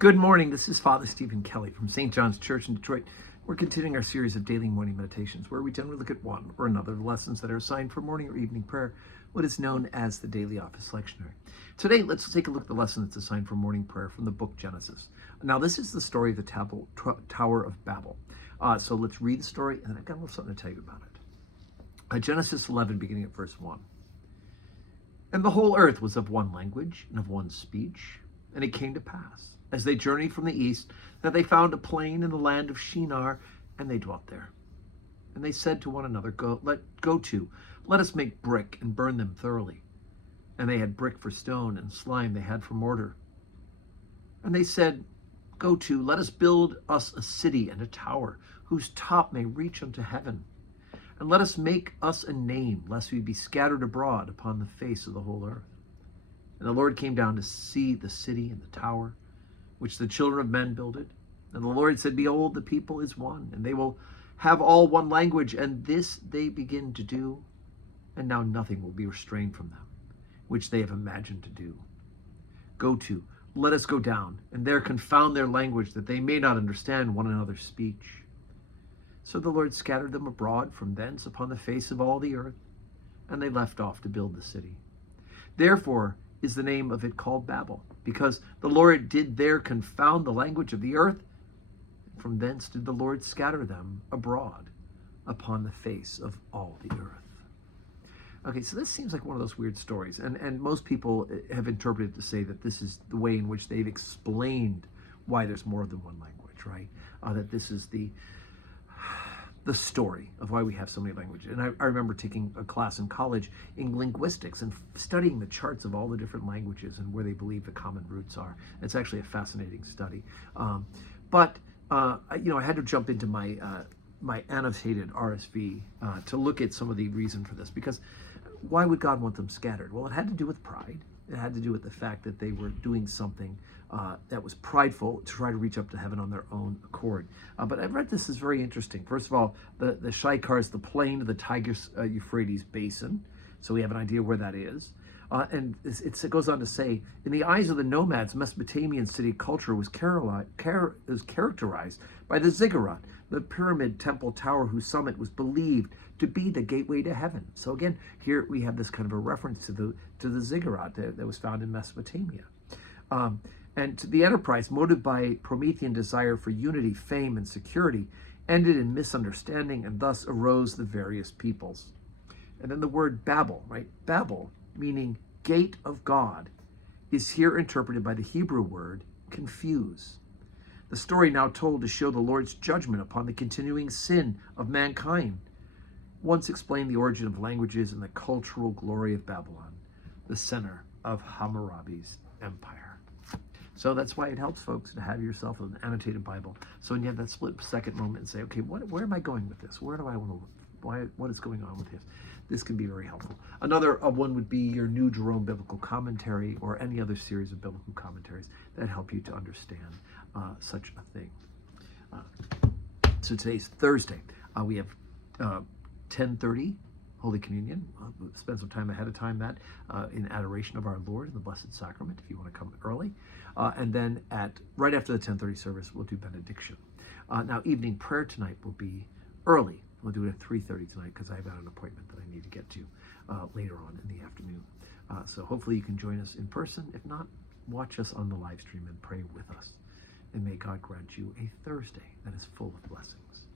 Good morning. This is Father Stephen Kelly from St. John's Church in Detroit. We're continuing our series of daily morning meditations where we generally look at one or another of the lessons that are assigned for morning or evening prayer, what is known as the Daily Office Lectionary. Today, let's take a look at the lesson that's assigned for morning prayer from the book Genesis. Now, this is the story of the Tower of Babel. So let's read the story, and I've got a little something to tell you about it. Genesis 11, beginning at verse 1. And the whole earth was of one language and of one speech. And it came to pass, as they journeyed from the east, that they found a plain in the land of Shinar, and they dwelt there. And they said to one another, let us make brick and burn them thoroughly. And they had brick for stone, and slime they had for mortar. And they said, let us build us a city and a tower, whose top may reach unto heaven. And let us make us a name, lest we be scattered abroad upon the face of the whole earth. And the Lord came down to see the city and the tower, which the children of men builded. And the Lord said, Behold, the people is one, and they will have all one language, and this they begin to do. And now nothing will be restrained from them, which they have imagined to do. Let us go down, and there confound their language, that they may not understand one another's speech. So the Lord scattered them abroad from thence upon the face of all the earth, and they left off to build the city. Therefore is the name of it called Babel, because the Lord did there confound the language of the earth. From thence did the Lord scatter them abroad upon the face of all the earth. Okay, so this seems like one of those weird stories, and most people have interpreted to say that this is the way in which they've explained why there's more than one language, right? That this is the story of why we have so many languages. And I remember taking a class in college in linguistics and studying the charts of all the different languages and where they believe the common roots are. It's actually a fascinating study. But I had to jump into my annotated RSV to look at some of the reason for this, because why would God want them scattered? Well, it had to do with pride. It had to do with the fact that they were doing something that was prideful to try to reach up to heaven on their own accord. But I read this is very interesting. First of all, the Shikar is the plain of the Tigris-Euphrates basin. So we have an idea where that is. And it goes on to say, in the eyes of the nomads, Mesopotamian city culture was characterized by the ziggurat, the pyramid temple tower whose summit was believed to be the gateway to heaven. So again, here we have this kind of a reference to the ziggurat that was found in Mesopotamia. And to the enterprise, motivated by Promethean desire for unity, fame, and security, ended in misunderstanding, and thus arose the various peoples. And then the word Babel, right? Babel, meaning gate of God, is here interpreted by the Hebrew word confuse. The story now told to show the Lord's judgment upon the continuing sin of mankind. Once explained the origin of languages and the cultural glory of Babylon, the center of Hammurabi's empire. So that's why it helps, folks, to have yourself an annotated Bible. So when you have that split-second moment and say, okay, where am I going with this? Where do I want to look? What is going on with this? This can be very helpful. Another one would be your New Jerome Biblical Commentary or any other series of biblical commentaries that help you to understand such a thing. So today's Thursday. We have 10:30 Holy Communion. Spend some time ahead of time that in adoration of our Lord in the Blessed Sacrament, if you want to come early. And then right after the 10:30 service, we'll do benediction. Now, evening prayer tonight will be early. We'll do it at 3:30 tonight because I've got an appointment that I need to get to later on in the afternoon. So hopefully you can join us in person. If not, watch us on the live stream and pray with us. And may God grant you a Thursday that is full of blessings.